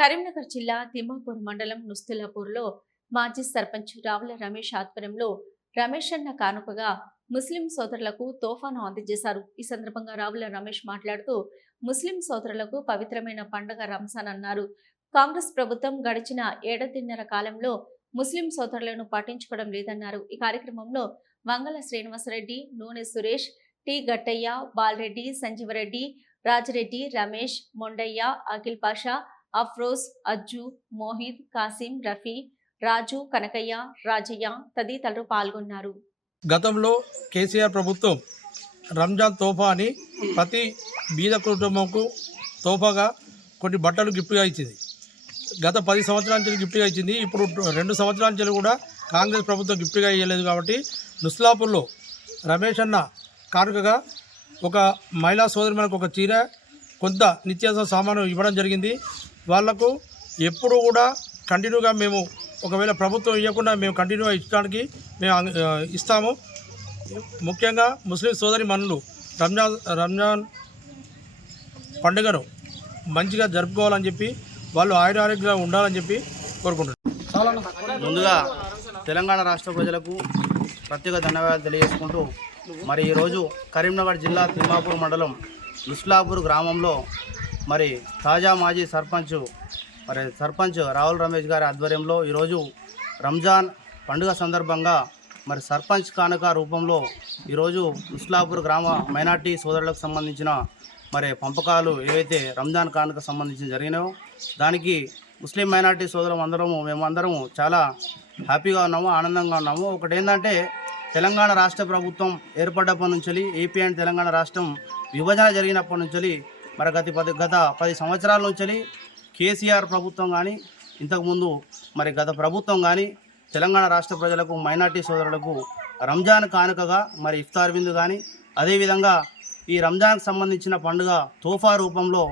కరీంనగర్ జిల్లా తిమ్మాపూర్ మండలం నుస్తులాపూర్లో మాజీ సర్పంచ్ రావుల రమేష్ ఆధ్వర్యంలో రమేష్ అన్న కానుకగా ముస్లిం సోదరులకు తోఫాను అందజేశారు. ఈ సందర్భంగా రావుల రమేష్ మాట్లాడుతూ ముస్లిం సోదరులకు పవిత్రమైన పండుగ రంజాన్ అన్నారు. కాంగ్రెస్ ప్రభుత్వం గడిచిన ఏడాదిన్నర కాలంలో ముస్లిం సోదరులను పట్టించుకోవడం లేదన్నారు. ఈ కార్యక్రమంలో వంగల శ్రీనివాసరెడ్డి, నూనె సురేష్, టి గట్టయ్య, బాలరెడ్డి, సంజీవరెడ్డి, రాజిరెడ్డి, రమేష్, మొండయ్య, అఖిల్ పాషా, అఫ్రోజ్, అజ్జు, మోహిద్, కాసిం, రఫీ, రాజు, కనకయ్య, రాజయ్య తదితరులు పాల్గొన్నారు. గతంలో కేసీఆర్ ప్రభుత్వం రంజాన్ తోఫా అని ప్రతి బీద కుటుంబంకు తోఫాగా కొన్ని బట్టలు గిఫ్ట్గా ఇచ్చింది. గత 10 సంవత్సరాల నుంచి గిఫ్ట్గా ఇచ్చింది. ఇప్పుడు 2 సంవత్సరాల నుంచి కూడా కాంగ్రెస్ ప్రభుత్వం గిఫ్ట్గా ఇవ్వలేదు. కాబట్టి నుస్లాపూర్లో రమేష్ అన్న కానుకగా ఒక మహిళా సోదరిమణులకు ఒక చీర, కొంత నిత్యావసర సామాను ఇవ్వడం జరిగింది. వాళ్లకు ఎప్పుడు కూడా కంటిన్యూగా మేము ఒకవేళ ప్రభుత్వం ఇవ్వకుండా మేము కంటిన్యూగా ఇచ్చడానికి మేము ఇస్తాము. ముఖ్యంగా ముస్లిం సోదరి మనులు రంజాన్ పండుగను మంచిగా జరుపుకోవాలని చెప్పి, వాళ్ళు ఆయురారోగ్యంగా ఉండాలని చెప్పి కోరుకుంటున్నాను. ముందుగా తెలంగాణ రాష్ట్ర ప్రజలకు ప్రత్యేక ధన్యవాదాలు తెలియజేసుకుంటూ, మరి ఈరోజు కరీంనగర్ జిల్లా తిమ్మాపూర్ మండలం నుస్లాపూర్ గ్రామంలో మరి తాజా మాజీ సర్పంచ్ రావుల రమేష్ గారి ఆధ్వర్యంలో ఈరోజు రంజాన్ పండుగ సందర్భంగా మరి సర్పంచ్ కానుక రూపంలో ఈరోజు నుస్లాపూర్ గ్రామ మైనార్టీ సోదరులకు సంబంధించిన మరి పంపకాలు ఏవైతే రంజాన్ కానుక సంబంధించి జరిగినాయో దానికి ముస్లిం మైనార్టీ సోదరులు మేమందరము చాలా హ్యాపీగా ఉన్నాము, ఆనందంగా ఉన్నాము. ఒకటి ఏంటంటే, తెలంగాణ రాష్ట్ర ప్రభుత్వం ఏర్పడ్డప్పటి నుంచి, ఏపీ అండ్ తెలంగాణ రాష్ట్రం విభజన జరిగినప్పటి నుంచి మరి గత 10 సంవత్సరాల నుంచి కేసీఆర్ ప్రభుత్వం కానీ, ఇంతకుముందు మరి గత ప్రభుత్వం కానీ తెలంగాణ రాష్ట్ర ప్రజలకు, మైనార్టీ సోదరులకు రంజాన్ కానుకగా మరి ఇఫ్తార్ విందు కానీ, అదేవిధంగా ఈ రంజాన్కి సంబంధించిన పండుగ తోఫా రూపంలో